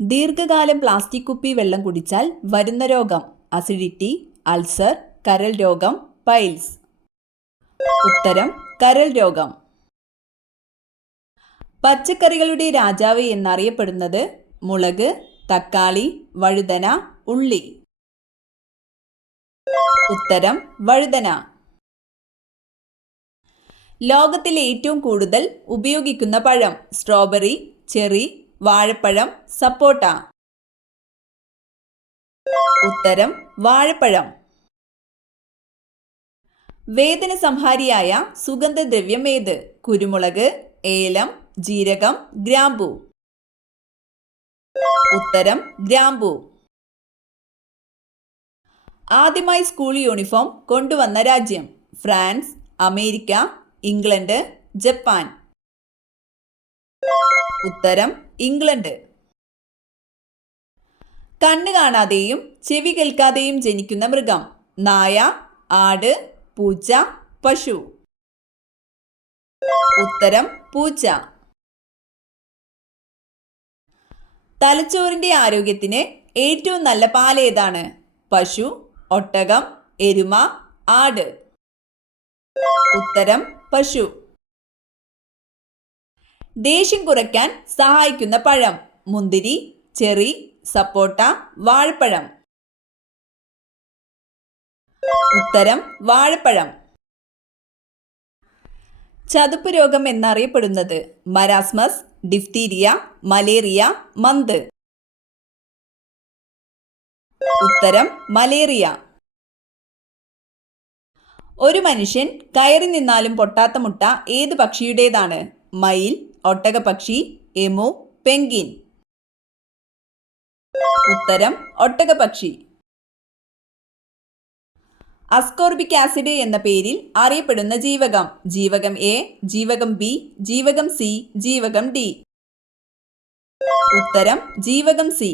ദീർഘകാലം പ്ലാസ്റ്റിക് കുപ്പി വെള്ളം കുടിച്ചാൽ വരുന്ന രോഗം: അസിഡിറ്റി, അൾസർ, കരൾ രോഗം, പൈൽസ്. ഉത്തരം കരൾ രോഗം. പച്ചക്കറികളുടെ രാജാവ് എന്നറിയപ്പെടുന്നത്: മുളക്, തക്കാളി, വഴുതന, ഉള്ളി. ഉത്തരം വഴുതന. ലോകത്തിൽ ഏറ്റവും കൂടുതൽ ഉപയോഗിക്കുന്ന പഴം: സ്ട്രോബെറി, ചെറി, വാഴപ്പഴം, സപ്പോട്ട. ഉത്തരം വാഴപ്പഴം. വേദന സംഹാരിയായ സുഗന്ധദ്രവ്യം ഏത്? കുരുമുളക്, ഏലം, ജീരകം, ഗ്രാമ്പൂ. ഉത്തരം ഗ്രാമ്പൂ. ആദ്യമായി സ്കൂൾ യൂണിഫോം കൊണ്ടുവന്ന രാജ്യം: ഫ്രാൻസ്, അമേരിക്ക, ഇംഗ്ലണ്ട്, ജപ്പാൻ. ഉത്തരം ഇംഗ്ലണ്ട്. കണ്ണ് കാണാതെയും ചെവി കേൾക്കാതെയും ജനിക്കുന്ന മൃഗം: നായ, ആട്, പൂച്ച, പശു. ഉത്തരം പൂച്ച. തലച്ചോറിന്റെ ആരോഗ്യത്തിന് ഏറ്റവും നല്ല പാൽ ഏതാണ്? പശു, ഒട്ടകം, എരുമ, ആട്. ഉത്തരം പശു. ദേഷ്യം കുറയ്ക്കാൻ സഹായിക്കുന്ന പഴം: മുന്തിരി, ചെറി, സപ്പോട്ട, വാഴപ്പഴം. ഉത്തരം വാഴപ്പഴം. ചതുപ്പ് രോഗം എന്നറിയപ്പെടുന്നത്: മരാസ്മസ്, ഡിഫ്തീരിയ, മലേറിയ, മന്ത്. ഉത്തരം മലേറിയ. ഒരു മനുഷ്യൻ കയറി നിന്നാലും പൊട്ടാത്ത മുട്ട ഏത് പക്ഷിയുടേതാണ്? മയിൽ, ഒട്ടകപ്പക്ഷി, എമു, പെൻഗ്വിൻ. ഉത്തരം ഒട്ടകപ്പക്ഷി. അസ്കോർബിക് ആസിഡ് എന്ന പേരിൽ അറിയപ്പെടുന്ന ജീവകം: ജീവകം എ, ജീവകം ബി, ജീവകം സി, ജീവകം ഡി. ഉത്തരം ജീവകം സി.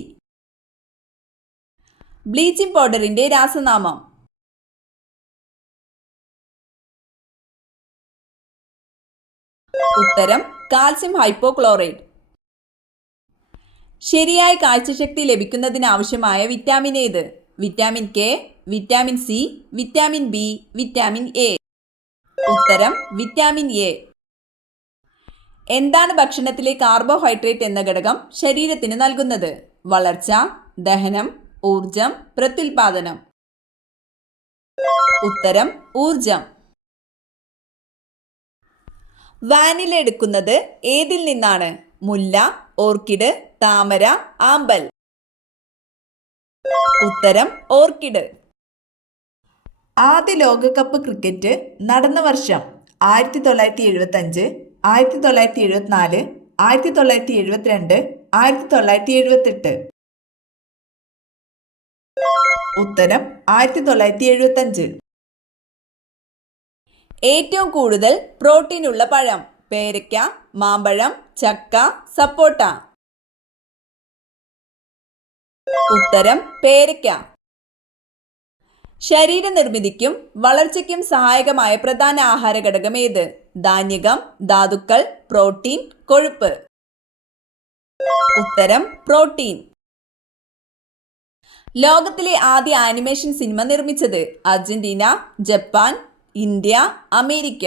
ബ്ലീച്ചിംഗ് പൗഡറിന്റെ രാസനാമം: ഉത്തരം കാൽസ്യം ഹൈപ്പോക്ലോറൈഡ്. ശരിയായ കാഴ്ചശക്തി ലഭിക്കുന്നതിനാവശ്യമായ വിറ്റാമിൻ ഏത്? Vitamin K, vitamin C, vitamin B, vitamin A. ഉത്തരം വിറ്റാമിൻ എ. എന്താണ് ഭക്ഷണത്തിലെ കാർബോഹൈഡ്രേറ്റ് എന്ന ഘടകം ശരീരത്തിന് നൽകുന്നത്? വളർച്ച, ദഹനം, ഊർജം, പ്രത്യുൽപാദനം. ഉത്തരം ഊർജം. വാനില എടുക്കുന്നത് ഏതിൽ നിന്നാണ്? മുല്ല, ഓർക്കിഡ്, താമര, ആമ്പൽ. ഉത്തരം ഓർക്കിഡ്. ആദ്യ ലോകകപ്പ് ക്രിക്കറ്റ് നടന്ന വർഷം: 1975, 1974, 1972, 1978. ഉത്തരം 1975. ഏറ്റവും കൂടുതൽ പ്രോട്ടീൻ ഉള്ള പഴം: പേരയ്ക്ക, മാമ്പഴം, ചക്ക, സപ്പോട്ട. ഉത്തരം പേരയ്ക്ക. ശരീരനിർമ്മിതിക്കും വളർച്ചയ്ക്കും സഹായകമായ പ്രധാന ആഹാര ഘടകം ഏത്? ധാന്യകം, ധാതുക്കൾ, പ്രോട്ടീൻ, കൊഴുപ്പ്. ഉത്തരം പ്രോട്ടീൻ. ലോകത്തിലെ ആദ്യ ആനിമേഷൻ സിനിമ നിർമ്മിച്ചത്: അർജന്റീന, ജപ്പാൻ, ഇന്ത്യ, അമേരിക്ക.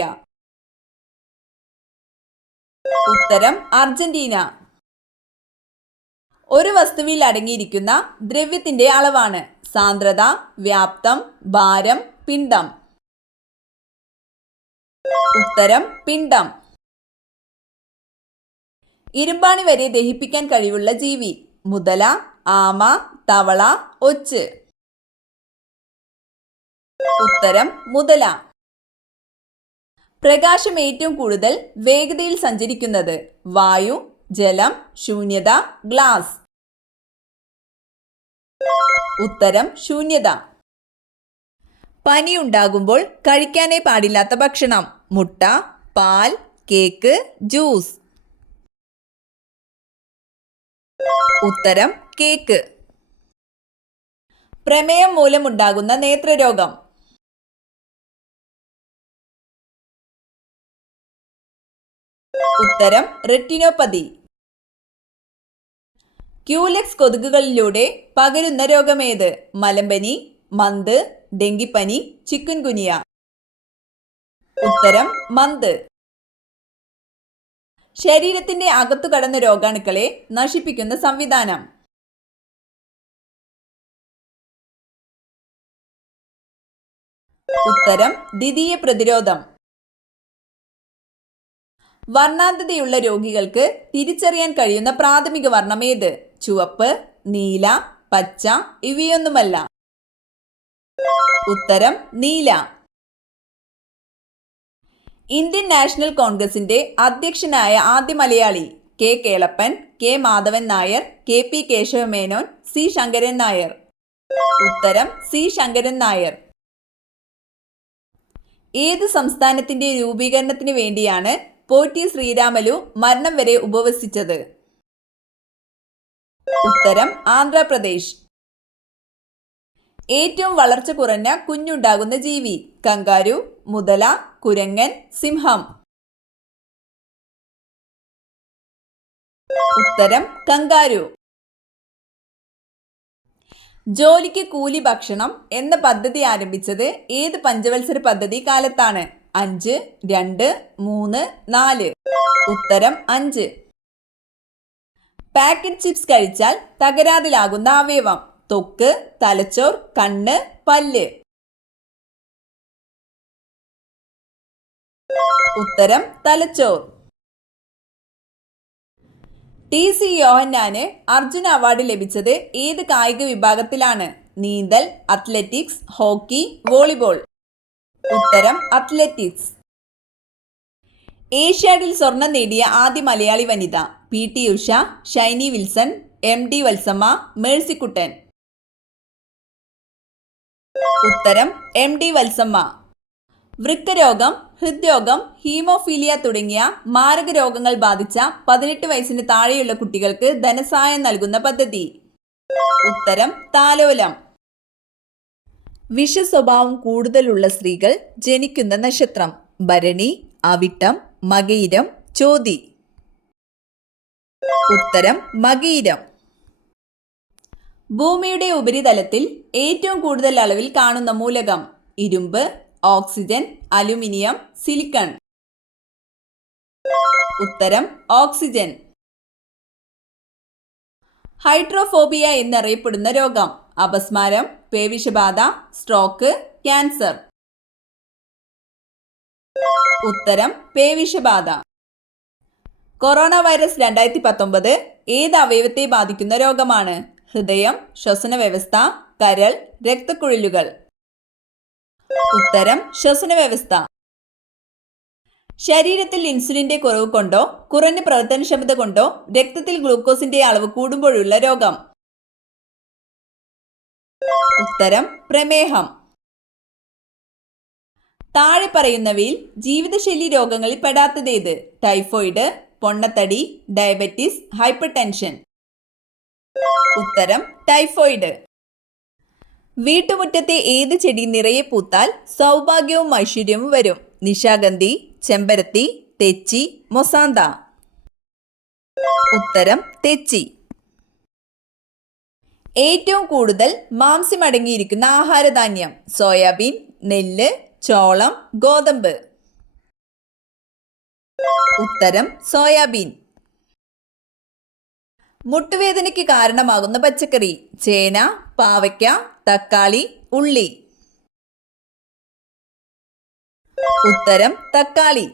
ഉത്തരം അർജന്റീന. ഒരു വസ്തുവിൽ അടങ്ങിയിരിക്കുന്ന ദ്രവ്യത്തിന്റെ അളവാണ്: സാന്ദ്രത, വ്യാപ്തം, ഭാരം, പിണ്ഡം. ഉത്തരം പിണ്ഡം. ഇരുമ്പാണി വരെ ദഹിപ്പിക്കാൻ കഴിവുള്ള ജീവി: മുതല, ആമ, തവള, ഒച്ച്. ഉത്തരം മുതല. പ്രകാശം ഏറ്റവും കൂടുതൽ വേഗതയിൽ സഞ്ചരിക്കുന്നത്: വായു, ജലം, ശൂന്യത, ഗ്ലാസ്. ഉത്തരം ശൂന്യത. പനി ഉണ്ടാകുമ്പോൾ കഴിക്കാനേ പാടില്ലാത്ത ഭക്ഷണം: മുട്ട, പാൽ, കേക്ക്, ജ്യൂസ്. ഉത്തരം കേക്ക്. പ്രമേയം മൂലമുണ്ടാകുന്ന നേത്രരോഗം: ഉത്തരം റെറ്റിനോപ്പതി. ക്യൂലെക്സ് കൊതുകുകളിലൂടെ പകരുന്ന രോഗമേത്? മലമ്പനി, മന്ത്, ഡെങ്കിപ്പനി, ചിക്കുൻഗുനിയ. ഉത്തരം മന്ത്. ശരീരത്തിന്റെ അകത്തു കടന്ന രോഗാണുക്കളെ നശിപ്പിക്കുന്ന സംവിധാനം? ഉത്തരം ദ്വിതീയ പ്രതിരോധം. വർണ്ണാന്ധതയുള്ള രോഗികൾക്ക് തിരിച്ചറിയാൻ കഴിയുന്ന പ്രാഥമിക വർണ്ണം ഏത്? ചുവപ്പ്, നീല, പച്ച, ഇവയൊന്നുമല്ല. ഉത്തരം നീല. ഇന്ത്യൻ നാഷണൽ കോൺഗ്രസിന്റെ അധ്യക്ഷനായ ആദ്യ Malayali? K Kelappan, K Madhavan Nair, K P Kesava Menon, C Sankaran Nair. ഉത്തരം സി ശങ്കരൻ നായർ. ഏത് സംസ്ഥാനത്തിന്റെ രൂപീകരണത്തിന് വേണ്ടിയാണ് പോറ്റി ശ്രീരാമലു മരണം വരെ ഉപവസിച്ചത്? ഉത്തരം ആന്ധ്രാപ്രദേശ്. ഏറ്റവും വളർച്ച കുറഞ്ഞ കുഞ്ഞുണ്ടാകുന്ന ജീവി? കങ്കാരു, മുതല, കുരങ്ങൻ, സിംഹം. ഉത്തരം കങ്കാരു. ജോലിക്ക് കൂലി ഭക്ഷണം എന്ന പദ്ധതി ആരംഭിച്ചത് ഏത് പഞ്ചവത്സര പദ്ധതി കാലത്താണ്? 5, 2, 3, 4. ഉത്തരം 5. പാക്കറ്റ് ചിപ്സ് കഴിച്ചാൽ തകരാറിലാകുന്ന അവയവം? ത്വക്ക്, തലച്ചോർ, കണ്ണ്, പല്ല്. ഉത്തരം തലച്ചോർ. ടി.സി. യോഹന്നാന് അർജുന അവാർഡ് ലഭിച്ചത് ഏത് കായിക വിഭാഗത്തിലാണ്? നീന്തൽ, അത്ലറ്റിക്സ്, ഹോക്കി, വോളിബോൾ. ഉത്തരം അത്ലറ്റിക്സ്. ഏഷ്യാഡിൽ സ്വർണം നേടിയ ആദ്യ മലയാളി വനിത? പി.ടി. ഉഷ, ഷൈനി വിൽസൺ, എം.ഡി. വത്സമ്മ, മേഴ്സിക്കുട്ടൻ. ഉത്തരം എം.ഡി. വത്സമ്മ. വൃക്കരോഗം, ഹൃദ്രോഗം, ഹീമോഫീലിയ തുടങ്ങിയ മാരക രോഗങ്ങൾ ബാധിച്ച 18 വയസ്സിന് താഴെയുള്ള കുട്ടികൾക്ക് ധനസഹായം നൽകുന്ന പദ്ധതി? ഉത്തരം താലോലം. വിഷസ്വഭാവം കൂടുതലുള്ള സ്ത്രീകൾ ജനിക്കുന്ന നക്ഷത്രം? ഭരണി, അവിട്ടം, മകയിരം, ചോതി. ഉത്തരം മകയിരം. ഭൂമിയുടെ ഉപരിതലത്തിൽ ഏറ്റവും കൂടുതൽ അളവിൽ കാണുന്ന മൂലകം? ഇരുമ്പ്, ഓക്സിജൻ, അലുമിനിയം, സിലിക്കൺ. ഉത്തരം ഓക്സിജൻ. ഹൈഡ്രോഫോബിയ എന്നറിയപ്പെടുന്ന രോഗം? അപസ്മാരം, പേവിഷബാധ, സ്ട്രോക്ക്, ക്യാൻസർ. ഉത്തരം പേവിഷബാധ. കൊറോണ വൈറസ് 2019 ഏത് അവയവത്തെ ബാധിക്കുന്ന രോഗമാണ്? ഹൃദയം, ശ്വസന വ്യവസ്ഥ, കരൾ, രക്തക്കുഴലുകൾ. ഉത്തരം ശ്വസന വ്യവസ്ഥ. ശരീരത്തിൽ ഇൻസുലിന്റെ കുറവ് കൊണ്ടോ കുറഞ്ഞ പ്രവർത്തനക്ഷമത കൊണ്ടോ രക്തത്തിൽ ഗ്ലൂക്കോസിന്റെ അളവ് കൂടുമ്പോഴുള്ള രോഗം? ഉത്തരം പ്രമേഹം. താഴെ പറയുന്നവയിൽ ജീവിതശൈലി രോഗങ്ങളിൽ പെടാത്തതേത്? ടൈഫോയിഡ്, പൊണ്ണത്തടി, ഡയബറ്റിസ്, ഹൈപ്പർ ടെൻഷൻ. ഉത്തരം ടൈഫോയിഡ്. വീട്ടുമുറ്റത്തെ ഏത് ചെടി നിറയെ പൂത്താൽ സൗഭാഗ്യവും ഐശ്വര്യവും വരും? നിശാഗന്ധി, ചെമ്പരത്തി, തെച്ചി, മൊസാന്ത. ഉത്തരം തെച്ചി. ഏറ്റവും കൂടുതൽ മാംസ്യം അടങ്ങിയിരിക്കുന്ന ആഹാരധാന്യം? സോയാബീൻ, നെല്ല്, ചോളം, ഗോതമ്പ്. ഉത്തരം സോയാബീൻ. മുട്ടുവേദനയ്ക്ക് കാരണമാകുന്ന പച്ചക്കറി? ചേന, പാവയ്ക്ക, തക്കാളി, ഉള്ളി. ഉത്തരം തക്കാളി.